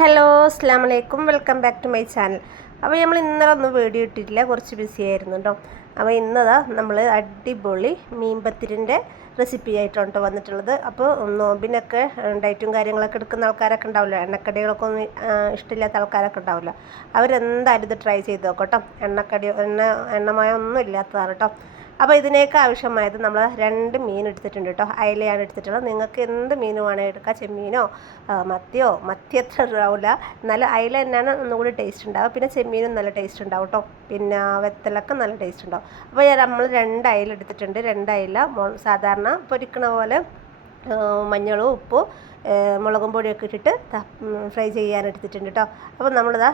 Hello അസ്സാം വലൈക്കും welcome back to my channel. അപ്പോൾ നമ്മൾ ഇന്നലെ ഒന്നും വീഡിയോ ഇട്ടിട്ടില്ല, കുറച്ച് ബിസി ആയിരുന്നു കേട്ടോ. അപ്പോൾ ഇന്നതാ നമ്മൾ അടിപൊളി മീൻപത്തിരിൻ്റെ റെസിപ്പി ആയിട്ടാണ് കേട്ടോ വന്നിട്ടുള്ളത്. അപ്പോൾ നോമ്പിനൊക്കെ ഡയറ്റും കാര്യങ്ങളൊക്കെ എടുക്കുന്ന ആൾക്കാരൊക്കെ ഉണ്ടാവില്ല, എണ്ണക്കടികളൊക്കെ ഒന്നും ഇഷ്ടമില്ലാത്ത ആൾക്കാരൊക്കെ ഉണ്ടാവില്ല. അവരെന്തായാലും ഇത് ട്രൈ ചെയ്ത് നോക്കട്ടോ. എണ്ണമയം ഒന്നും ഇല്ലാത്തതാണ് കേട്ടോ. അപ്പോൾ ഇതിനേക്ക് ആവശ്യമായത് നമ്മൾ 2 മീൻ എടുത്തിട്ടുണ്ട് കേട്ടോ. അയലയാണ് എടുത്തിട്ടുള്ളത്. നിങ്ങൾക്ക് എന്ത് മീൻ വേണമെങ്കിൽ എടുക്കാം, ചെമ്മീനോ മത്തി അത്ര ഉണ്ടാവില്ല, എന്നാലും അയല തന്നെയാണ് ഒന്നുകൂടി ടേസ്റ്റ് ഉണ്ടാവും. പിന്നെ ചെമ്മീനും നല്ല ടേസ്റ്റ് ഉണ്ടാവും കേട്ടോ. പിന്നെ വെത്തലൊക്കെ നല്ല ടേസ്റ്റ് ഉണ്ടാവും. അപ്പോൾ നമ്മൾ 2 അയല എടുത്തിട്ടുണ്ട്. 2 അയല സാധാരണ പൊരിക്കണ പോലെ മഞ്ഞളും ഉപ്പും മുളകും പൊടിയൊക്കെ ഇട്ടിട്ട് ഫ്രൈ ചെയ്യാൻ എടുത്തിട്ടുണ്ട് കേട്ടോ. അപ്പോൾ നമ്മളിതാ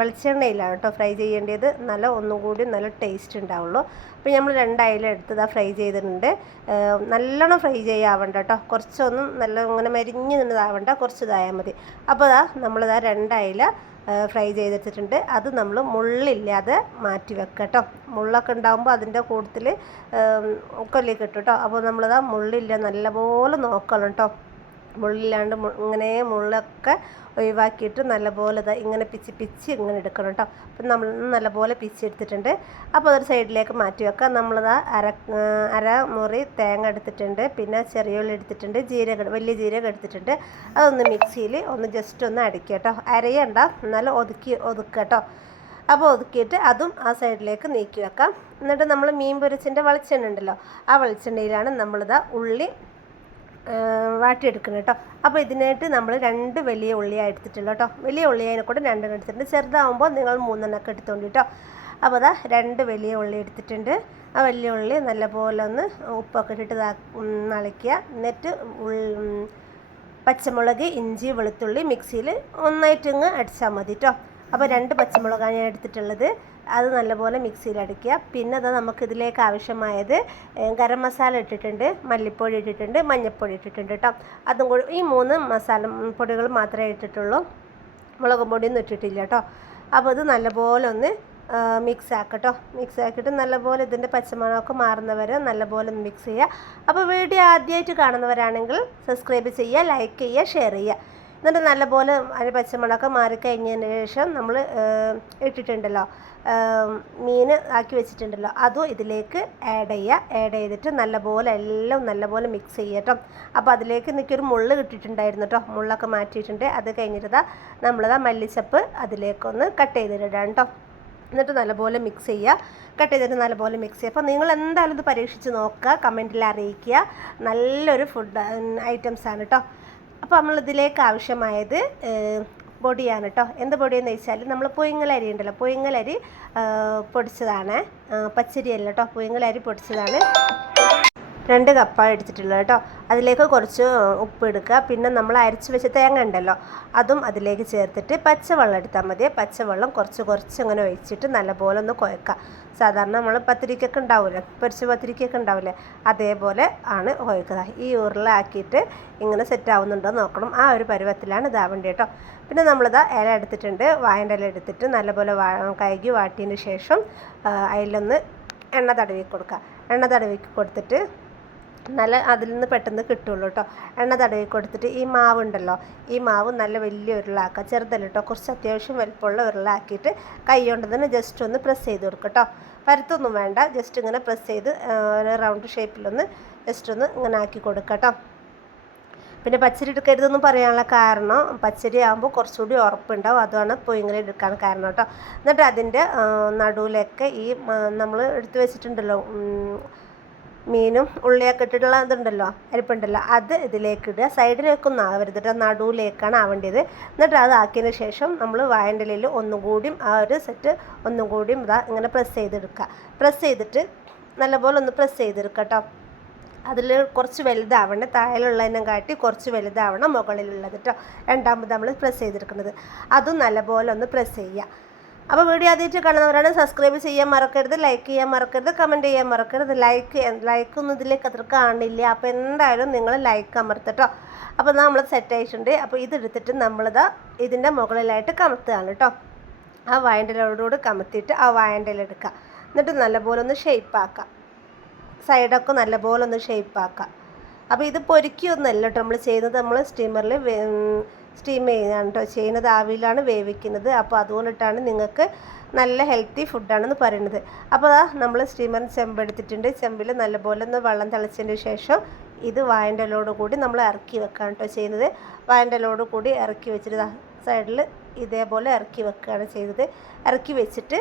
വെളിച്ചെണ്ണയിലാണ് കേട്ടോ ഫ്രൈ ചെയ്യേണ്ടത്, ഒന്നുകൂടി നല്ല ടേസ്റ്റ് ഉണ്ടാവുള്ളൂ. അപ്പോൾ നമ്മൾ 2 അയല എടുത്തതാ ഫ്രൈ ചെയ്തിട്ടുണ്ട്. നല്ലോണം ഫ്രൈ ചെയ്യാവണ്ട കേട്ടോ, കുറച്ചൊന്നും ഇങ്ങനെ മരിഞ്ഞ് നിന്നതാവണ്ട, കുറച്ച് ഇതായാൽ മതി. അപ്പോൾ നമ്മളിതാ 2 അയല ഫ്രൈ ചെയ്തെടുത്തിട്ടുണ്ട്. അത് നമ്മൾ മുള്ളില്ലാതെ മാറ്റി വെക്കുക കേട്ടോ. മുള്ളൊക്കെ ഉണ്ടാകുമ്പോൾ അതിൻ്റെ കൂട്ടത്തിൽ കൊല്ലി കിട്ടും കേട്ടോ. അപ്പോൾ നമ്മളിതാ മുള്ളില്ല നല്ലപോലെ നോക്കണം കേട്ടോ. മുള്ളില്ലാണ്ട് ഇങ്ങനെ മുള്ളൊക്കെ ഒഴിവാക്കിയിട്ട് നല്ലപോലെ ഇങ്ങനെ പിച്ചി ഇങ്ങനെ എടുക്കണം കേട്ടോ. അപ്പം നമ്മൾ നല്ലപോലെ പിച്ചെടുത്തിട്ടുണ്ട്. അപ്പോൾ അതൊരു സൈഡിലേക്ക് മാറ്റി വെക്കാം. നമ്മളത് അര മുറി തേങ്ങ എടുത്തിട്ടുണ്ട്, പിന്നെ ചെറിയ ഉള്ളി എടുത്തിട്ടുണ്ട്, വലിയ ജീരകം എടുത്തിട്ടുണ്ട്. അതൊന്ന് മിക്സിയിൽ ജസ്റ്റ് ഒന്ന് അടിക്കുക കേട്ടോ. അരയണ്ട, എന്നാലും ഒതുക്കുക കേട്ടോ. അപ്പോൾ ഒതുക്കിയിട്ട് അതും ആ സൈഡിലേക്ക് നീക്കി വെക്കാം. എന്നിട്ട് നമ്മൾ മീൻ പൊരിച്ചിൻ്റെ വെളിച്ചെണ്ണ ഉണ്ടല്ലോ, ആ വെളിച്ചെണ്ണയിലാണ് നമ്മളിതാ ഉള്ളി വാട്ടിയെടുക്കണം കേട്ടോ. അപ്പോൾ ഇതിനായിട്ട് നമ്മൾ 2 വലിയ ഉള്ളിയാണ് എടുത്തിട്ടുള്ളൂ കേട്ടോ. വലിയ ഉള്ളിയതിനെ കൂടെ 2 എടുത്തിട്ടുണ്ട്. ചെറുതാകുമ്പോൾ നിങ്ങൾ 3 എടുത്തോണ്ട് കേട്ടോ. അപ്പോൾ 2 വലിയ ഉള്ളി എടുത്തിട്ടുണ്ട്. ആ വലിയ ഉള്ളി നല്ലപോലെ ഒന്ന് ഉപ്പൊക്കെ ഇട്ടിട്ട് നളിക്കുക. എന്നിട്ട് പച്ചമുളക്, ഇഞ്ചി, വെളുത്തുള്ളി മിക്സിയിൽ ഒന്നായിട്ടിങ്ങ് അടിച്ചാൽ മതി കേട്ടോ. അപ്പോൾ 2 പച്ചമുളകാണ് ഞാൻ എടുത്തിട്ടുള്ളത്. അത് നല്ലപോലെ മിക്സിയിൽ അടിക്കുക. പിന്നെ നമുക്കിതിലേക്ക് ആവശ്യമായത് ഗരം മസാല ഇട്ടിട്ടുണ്ട്, മല്ലിപ്പൊടി ഇട്ടിട്ടുണ്ട്, മഞ്ഞൾപ്പൊടി ഇട്ടിട്ടുണ്ട് കേട്ടോ. അതും കൂടി ഈ 3 മസാല പൊടികൾ മാത്രമേ ഇട്ടിട്ടുള്ളൂ, മുളക് പൊടിയൊന്നും ഇട്ടിട്ടില്ല കേട്ടോ. അപ്പോൾ ഇത് നല്ലപോലെ ഒന്ന് മിക്സ് ആക്കട്ടോ. മിക്സ് ആക്കിയിട്ട് നല്ലപോലെ ഇതിൻ്റെ പച്ചമണമൊക്കെ മാറുന്നവരെ നല്ലപോലെ ഒന്ന് മിക്സ് ചെയ്യുക. അപ്പോൾ വീഡിയോ ആദ്യമായിട്ട് കാണുന്നവരാണെങ്കിൽ സബ്സ്ക്രൈബ് ചെയ്യുക, ലൈക്ക് ചെയ്യുക, ഷെയർ ചെയ്യുക. എന്നിട്ട് നല്ലപോലെ അതിന് പച്ചമുളകൊക്കെ മാറിക്കഴിഞ്ഞതിന് ശേഷം നമ്മൾ ഇട്ടിട്ടുണ്ടല്ലോ, മീൻ ആക്കി വെച്ചിട്ടുണ്ടല്ലോ, അതും ഇതിലേക്ക് ആഡ് ചെയ്തിട്ട് നല്ലപോലെ മിക്സ് ചെയ്യട്ടോ. അപ്പോൾ അതിലേക്ക് എനിക്കൊരു മുള്ള് കിട്ടിയിട്ടുണ്ടായിരുന്നു കേട്ടോ, മുള്ളൊക്കെ മാറ്റിയിട്ടുണ്ട്. അത് കഴിഞ്ഞിട്ട് നമ്മളതാ മല്ലിച്ചപ്പ് അതിലേക്കൊന്ന് കട്ട് ചെയ്തിടാം കേട്ടോ. എന്നിട്ട് നല്ലപോലെ മിക്സ് ചെയ്യുക, കട്ട് ചെയ്തിട്ട് നല്ലപോലെ മിക്സ് ചെയ്യുക. അപ്പോൾ നിങ്ങൾ എന്തായാലും ഇത് പരീക്ഷിച്ച് നോക്കുക, കമൻറ്റിൽ അറിയിക്കുക. നല്ലൊരു ഫുഡ് ഐറ്റംസാണ് കേട്ടോ. അപ്പോൾ നമ്മളിതിലേക്ക് ആവശ്യമായത് പൊടിയാണ് കേട്ടോ. എന്ത് പൊടിയെന്ന് വെച്ചാൽ നമ്മൾ പുഴുങ്ങലരി ഉണ്ടല്ലോ, പുഴുങ്ങലരി പൊടിച്ചതാണ്, പച്ചരിയല്ല കേട്ടോ, പുഴുങ്ങലരി പൊടിച്ചതാണ്. 2 കപ്പാണ് എടുത്തിട്ടുള്ളത് കേട്ടോ. അതിലേക്ക് കുറച്ച് ഉപ്പ് എടുക്കുക. പിന്നെ നമ്മൾ അരച്ച് വെച്ച തേങ്ങ ഉണ്ടല്ലോ, അതും അതിലേക്ക് ചേർത്തിട്ട് പച്ചവെള്ളം എടുത്താൽ മതി. പച്ചവെള്ളം കുറച്ച് അങ്ങനെ ഒഴിച്ചിട്ട് നല്ലപോലെ ഒന്ന് കുഴക്കുക. സാധാരണ നമ്മൾ പത്തിരിക്കൊക്കെ ഉണ്ടാവില്ലേ, പൊരിച്ച പത്തിരിക്കൊക്കെ ഉണ്ടാവില്ലേ, അതേപോലെ ആണ് കുഴക്കുക. ഈ ഉരുളാക്കിയിട്ട് ഇങ്ങനെ സെറ്റ് ആവുന്നുണ്ടോ നോക്കണം. ആ ഒരു പരുവത്തിലാണ് ഇതാവേണ്ടത് കേട്ടോ. പിന്നെ നമ്മളിതാ ഇല എടുത്തിട്ടുണ്ട്, വാഴൻ്റെ ഇല എടുത്തിട്ട് നല്ലപോലെ കഴുകി വാട്ടിയതിന് ശേഷം അതിലൊന്ന് എണ്ണ തടവി കൊടുക്കുക. എണ്ണ തടവി കൊടുത്തിട്ട് അതിൽ നിന്ന് പെട്ടെന്ന് കിട്ടുള്ളൂ കേട്ടോ. എണ്ണ തടവി കൊടുത്തിട്ട് ഈ മാവുണ്ടല്ലോ, ഈ മാവ് നല്ല വലിയ ഉരുളാക്കുക, ചെറുതല്ല കേട്ടോ, കുറച്ച് അത്യാവശ്യം വലിപ്പമുള്ള ഉരുളാക്കിയിട്ട് കൈ കൊണ്ട് തന്നെ ജസ്റ്റ് ഒന്ന് പ്രസ് ചെയ്ത് കൊടുക്കുക കേട്ടോ. പരത്തൊന്നും വേണ്ട, ജസ്റ്റ് ഇങ്ങനെ പ്രസ് ചെയ്ത് റൗണ്ട് ഷേപ്പിലൊന്ന് ജസ്റ്റ് ഒന്ന് ഇങ്ങനെ ആക്കി കൊടുക്കുക കേട്ടോ. പിന്നെ പച്ചരി എടുക്കരുതെന്ന് പറയാനുള്ള കാരണം, പച്ചരി ആകുമ്പോൾ കുറച്ചുകൂടി ഉറപ്പുണ്ടാവും, അതാണ് പുഴുങ്ങലി എടുക്കാൻ കാരണം കേട്ടോ. എന്നിട്ട് അതിൻ്റെ നടുവിലൊക്കെ ഈ നമ്മൾ എടുത്തു വെച്ചിട്ടുണ്ടല്ലോ മീനും ഉള്ളിയൊക്കെ ഇട്ടിട്ടുള്ള ഇതുണ്ടല്ലോ, അരിപ്പുണ്ടല്ലോ, അത് ഇതിലേക്ക് ഇടുക. സൈഡിലേക്കൊന്നും ആവരുത് കേട്ടോ, നടുവിലേക്കാണ് ആവേണ്ടത്. എന്നിട്ട് അത് ആക്കിയതിന് ശേഷം നമ്മൾ വാഴൻ്റെ ഇലയിൽ ഒന്നുകൂടിയും ആ ഒരു സെറ്റ് ഒന്നുകൂടിയും ഇങ്ങനെ പ്രസ് ചെയ്തെടുക്കുക. പ്രസ് ചെയ്തിട്ട് നല്ലപോലെ ഒന്ന് പ്രസ് ചെയ്തെടുക്കുക കേട്ടോ. അതിൽ കുറച്ച് വലുതാവണം, താഴെയുള്ളതിനെ കാട്ടി കുറച്ച് വലുതാവണം മുകളിലുള്ളത് കേട്ടോ. രണ്ടാമത് നമ്മൾ പ്രസ് ചെയ്തെടുക്കുന്നത്, അതും നല്ലപോലെ ഒന്ന് പ്രസ് ചെയ്യുക. അപ്പോൾ വീഡിയോ ആദ്യമായിട്ട് കാണുന്നവരാണ് സബ്സ്ക്രൈബ് ചെയ്യാൻ മറക്കരുത്, ലൈക്ക് ചെയ്യാൻ മറക്കരുത്, കമൻറ്റ് ചെയ്യാൻ മറക്കരുത്. ലൈക്കൊന്നും ഇതിലേക്ക് അത്ര കാണില്ല, അപ്പോൾ എന്തായാലും നിങ്ങൾ ലൈക്ക് അമർത്തട്ടോ. അപ്പോൾ നമ്മൾ സെറ്റ് ആയിട്ടുണ്ട്. അപ്പോൾ ഇതെടുത്തിട്ട് നമ്മളിതാ ഇതിൻ്റെ മുകളിലായിട്ട് കമത്തുകയാണ് കേട്ടോ. ആ വാഴൻ്റെ ഇലയോട് കമത്തിയിട്ട് ആ വാഴൻ്റെ ഇല എടുക്കുക. എന്നിട്ട് നല്ലപോലെ ഒന്ന് ഷേപ്പാക്കുക, സൈഡൊക്കെ നല്ലപോലെ ഒന്ന് ഷേപ്പാക്കുക. അപ്പോൾ ഇത് പൊരിക്കൊന്നുമല്ല കേട്ടോ നമ്മൾ ചെയ്യുന്നത്, നമ്മൾ സ്റ്റീമറിൽ സ്റ്റീം ചെയ്യുകയാണ് കേട്ടോ ചെയ്യുന്നത്, ആവിയിലാണ് വേവിക്കുന്നത്. അപ്പോൾ അതുകൊണ്ടിട്ടാണ് നിങ്ങൾക്ക് നല്ല ഹെൽത്തി ഫുഡാണെന്ന് പറയുന്നത്. അപ്പോൾ നമ്മൾ സ്റ്റീമറിന് ചെമ്പെടുത്തിട്ടുണ്ട്. ചെമ്പിൽ നല്ലപോലെ ഒന്ന് വെള്ളം തിളച്ചതിന് ശേഷം ഇത് വാഴൻ്റെ ഇലയോട് കൂടി നമ്മൾ ഇറക്കി വെക്കുകയാണ് കേട്ടോ ചെയ്യുന്നത്. വാഴൻ്റെ ഇലയോട് കൂടി ഇറക്കി വെച്ചിട്ട് സൈഡിൽ ഇതേപോലെ ഇറക്കി വെക്കുകയാണ് ചെയ്യുന്നത്. ഇറക്കി വെച്ചിട്ട്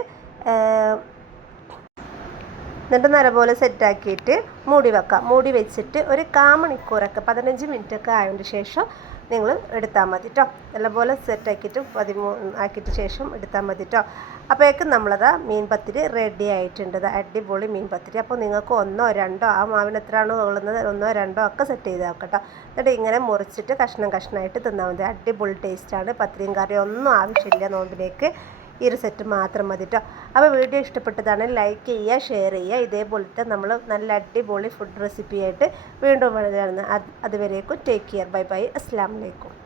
എന്നിട്ട് നല്ലപോലെ സെറ്റാക്കിയിട്ട് മൂടി വെക്കാം. മൂടി വെച്ചിട്ട് ഒരു 1/4 മണിക്കൂറൊക്കെ 15 മിനിറ്റൊക്കെ ആയതിന് ശേഷം നിങ്ങൾ എടുത്താൽ മതി കേട്ടോ. നല്ലപോലെ സെറ്റാക്കിയിട്ട് 13 ആക്കിയിട്ട് ശേഷം എടുത്താൽ മതി കേട്ടോ. അപ്പോഴേക്കും നമ്മളത് മീൻ പത്തിരി റെഡി ആയിട്ടുണ്ട്. അടിപൊളി മീൻ പത്തിരി. അപ്പോൾ നിങ്ങൾക്ക് 1 or 2 ആ മാവിന് എത്രയാണോ ഉള്ളത് 1 or 2 ഒക്കെ സെറ്റ് ചെയ്ത് വെക്കട്ടോ. എന്നിട്ട് ഇങ്ങനെ മുറിച്ചിട്ട് കഷ്ണമായിട്ട് തിന്നാൽ മതി. അടിപൊളി ടേസ്റ്റാണ്. പത്തിരിയും കറിയും ഒന്നും ആവശ്യമില്ല നോമ്പിലേക്ക്. ഈ ഒരു സെറ്റ് മാത്രം മതി കേട്ടോ. അപ്പോൾ വീഡിയോ ഇഷ്ടപ്പെട്ടതാണ് ലൈക്ക് ചെയ്യുക, ഷെയർ ചെയ്യുക. ഇതേപോലത്തെ നമ്മൾ നല്ല അടിപൊളി ഫുഡ് റെസിപ്പി ആയിട്ട് വീണ്ടും വരുന്നതാണ്. അതുവരേക്കും ടേക്ക് കെയർ. Bye bye. അസ്സലാമു അലൈക്കും.